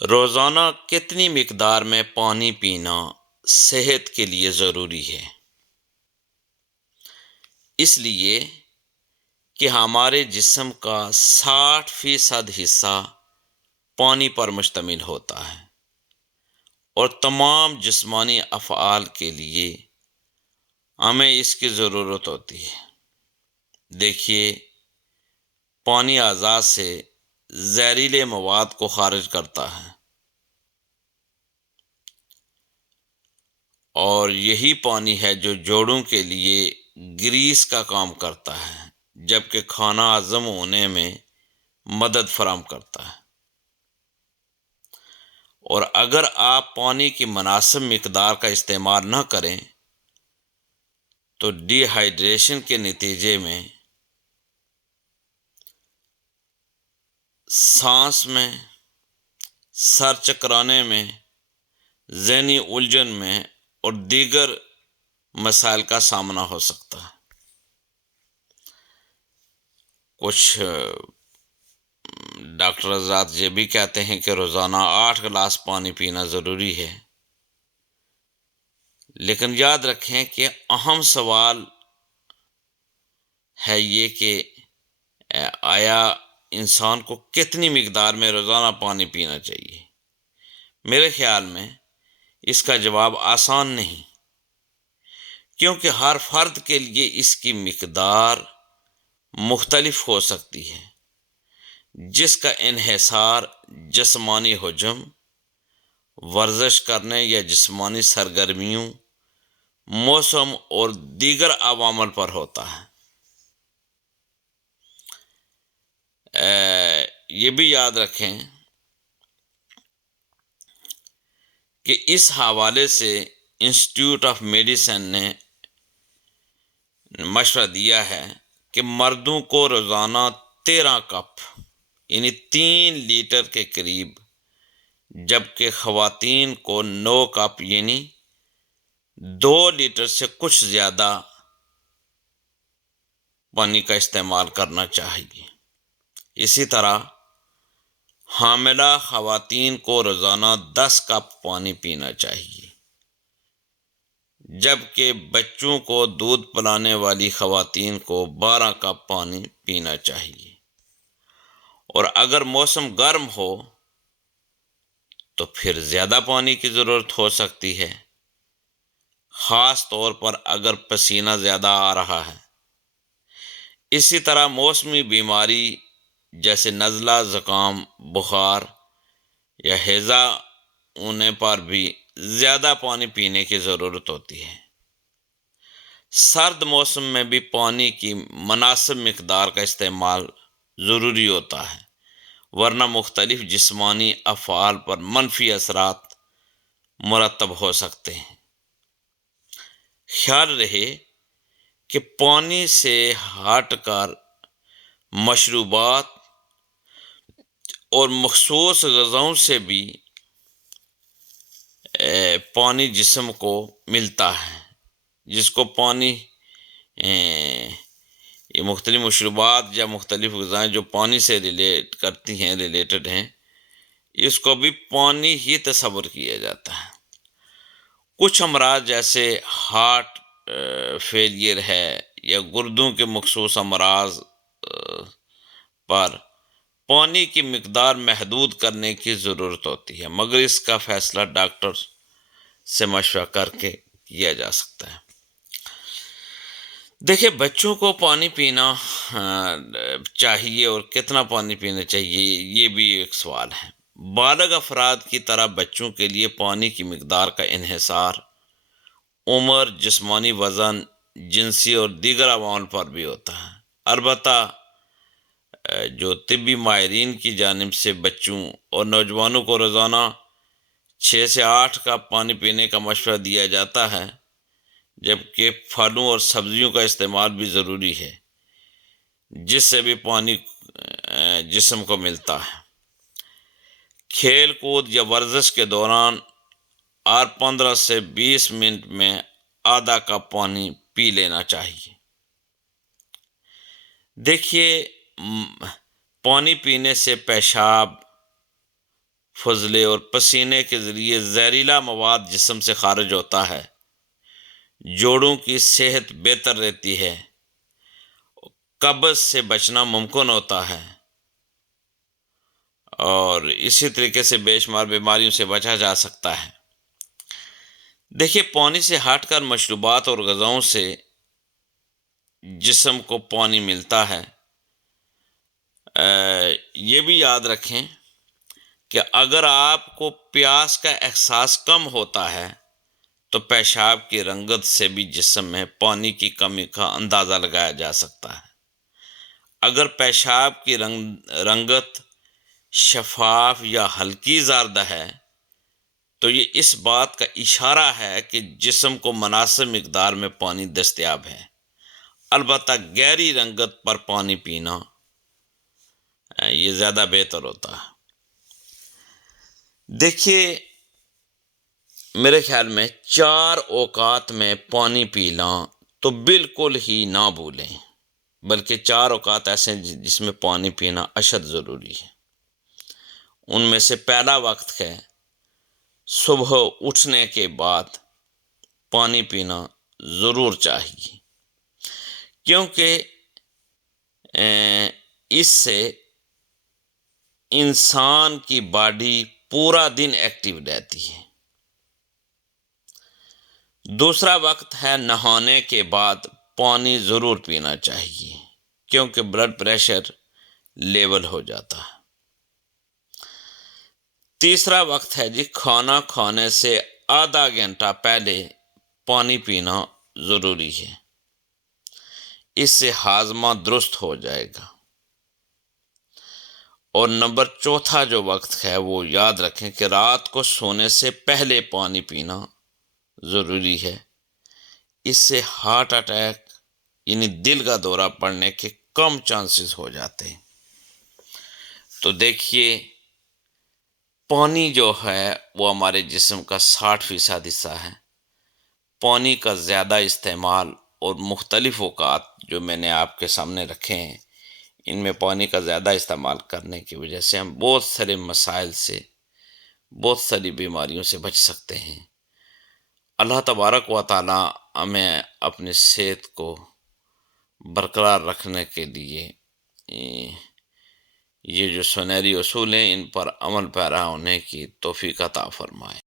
روزانہ کتنی مقدار میں پانی پینا صحت کے لیے ضروری ہے؟ اس لیے کہ ہمارے جسم کا 60% حصہ پانی پر مشتمل ہوتا ہے اور تمام جسمانی افعال کے لیے ہمیں اس کی ضرورت ہوتی ہے۔ دیکھیے، پانی اعضاء سے زہریلے مواد کو خارج کرتا ہے اور یہی پانی ہے جو جوڑوں کے لیے گریس کا کام کرتا ہے، جبکہ کھانا ہضم ہونے میں مدد فراہم کرتا ہے۔ اور اگر آپ پانی کی مناسب مقدار کا استعمال نہ کریں تو ڈی ہائیڈریشن کے نتیجے میں سانس میں، سر چکرانے میں، ذہنی الجھن میں اور دیگر مسائل کا سامنا ہو سکتا ہے۔ کچھ ڈاکٹر حضرات یہ بھی کہتے ہیں کہ روزانہ 8 گلاس پانی پینا ضروری ہے، لیکن یاد رکھیں کہ اہم سوال ہے یہ کہ آیا انسان کو کتنی مقدار میں روزانہ پانی پینا چاہیے؟ میرے خیال میں اس کا جواب آسان نہیں، کیونکہ ہر فرد کے لیے اس کی مقدار مختلف ہو سکتی ہے، جس کا انحصار جسمانی حجم، ورزش کرنے یا جسمانی سرگرمیوں، موسم اور دیگر عوامل پر ہوتا ہے۔ یہ بھی یاد رکھیں کہ اس حوالے سے انسٹیٹیوٹ آف میڈیسن نے مشورہ دیا ہے کہ مردوں کو روزانہ 13 کپ یعنی 3 لیٹر کے قریب، جبکہ خواتین کو 9 کپ یعنی 2 لیٹر سے کچھ زیادہ پانی کا استعمال کرنا چاہیے۔ اسی طرح حاملہ خواتین کو روزانہ 10 کپ پانی پینا چاہیے، جبکہ بچوں کو دودھ پلانے والی خواتین کو 12 کپ پانی پینا چاہیے۔ اور اگر موسم گرم ہو تو پھر زیادہ پانی کی ضرورت ہو سکتی ہے، خاص طور پر اگر پسینہ زیادہ آ رہا ہے۔ اسی طرح موسمی بیماری جیسے نزلہ، زکام، بخار یا ہیضہ ہونے پر بھی زیادہ پانی پینے کی ضرورت ہوتی ہے۔ سرد موسم میں بھی پانی کی مناسب مقدار کا استعمال ضروری ہوتا ہے، ورنہ مختلف جسمانی افعال پر منفی اثرات مرتب ہو سکتے ہیں۔ خیال رہے کہ پانی سے ہٹ کر مشروبات اور مخصوص غذاؤں سے بھی پانی جسم کو ملتا ہے، جس کو پانی یہ مختلف مشروبات یا مختلف غذائیں جو پانی سے ریلیٹڈ ہیں، اس کو بھی پانی ہی تصور کیا جاتا ہے۔ کچھ امراض جیسے ہارٹ فیلئر ہے یا گردوں کے مخصوص امراض پر پانی کی مقدار محدود کرنے کی ضرورت ہوتی ہے، مگر اس کا فیصلہ ڈاکٹر سے مشورہ کر کے کیا جا سکتا ہے۔ دیکھیں، بچوں کو پانی پینا چاہیے اور کتنا پانی پینا چاہیے، یہ بھی ایک سوال ہے۔ بالغ افراد کی طرح بچوں کے لیے پانی کی مقدار کا انحصار عمر، جسمانی وزن، جنسی اور دیگر عوامل پر بھی ہوتا ہے۔ البتہ جو طبی ماہرین کی جانب سے بچوں اور نوجوانوں کو روزانہ 6 سے 8 کپ پانی پینے کا مشورہ دیا جاتا ہے، جبکہ پھلوں اور سبزیوں کا استعمال بھی ضروری ہے، جس سے بھی پانی جسم کو ملتا ہے۔ کھیل کود یا ورزش کے دوران ہر 15 سے 20 منٹ میں آدھا کپ پانی پی لینا چاہیے۔ دیکھیے، پانی پینے سے پیشاب، فضلے اور پسینے کے ذریعے زہریلا مواد جسم سے خارج ہوتا ہے، جوڑوں کی صحت بہتر رہتی ہے، قبض سے بچنا ممکن ہوتا ہے، اور اسی طریقے سے بے شمار بیماریوں سے بچا جا سکتا ہے۔ دیکھیے، پانی سے ہٹ کر مشروبات اور غذاؤں سے جسم کو پانی ملتا ہے۔ یہ بھی یاد رکھیں کہ اگر آپ کو پیاس کا احساس کم ہوتا ہے تو پیشاب کی رنگت سے بھی جسم میں پانی کی کمی کا اندازہ لگایا جا سکتا ہے۔ اگر پیشاب کی رنگت شفاف یا ہلکی زرد ہے تو یہ اس بات کا اشارہ ہے کہ جسم کو مناسب مقدار میں پانی دستیاب ہے۔ البتہ گہری رنگت پر پانی پینا یہ زیادہ بہتر ہوتا ہے۔ دیکھیے، میرے خیال میں 4 اوقات میں پانی پینا تو بالکل ہی نہ بھولیں، بلکہ 4 اوقات ایسے ہیں جس میں پانی پینا اشد ضروری ہے۔ ان میں سے پہلا وقت ہے صبح اٹھنے کے بعد پانی پینا ضرور چاہیے، کیونکہ اس سے انسان کی باڈی پورا دن ایکٹیو رہتی ہے۔ دوسرا وقت ہے نہانے کے بعد پانی ضرور پینا چاہیے، کیونکہ بلڈ پریشر لیول ہو جاتا ہے۔ تیسرا وقت ہے کھانا کھانے سے آدھا گھنٹہ پہلے پانی پینا ضروری ہے، اس سے ہاضمہ درست ہو جائے گا۔ اور نمبر چوتھا جو وقت ہے وہ یاد رکھیں کہ رات کو سونے سے پہلے پانی پینا ضروری ہے، اس سے ہارٹ اٹیک یعنی دل کا دورہ پڑنے کے کم چانسز ہو جاتے ہیں۔ تو دیکھیے، پانی جو ہے وہ ہمارے جسم کا 60% حصہ ہے۔ پانی کا زیادہ استعمال اور مختلف اوقات جو میں نے آپ کے سامنے رکھے ہیں، ان میں پانی کا زیادہ استعمال کرنے کی وجہ سے ہم بہت سارے مسائل سے، بہت ساری بیماریوں سے بچ سکتے ہیں۔ اللہ تبارک و تعالی ہمیں اپنی صحت کو برقرار رکھنے کے لیے یہ جو سنہری اصول ہیں ان پر عمل پیرا ہونے کی توفیق عطا فرمائے۔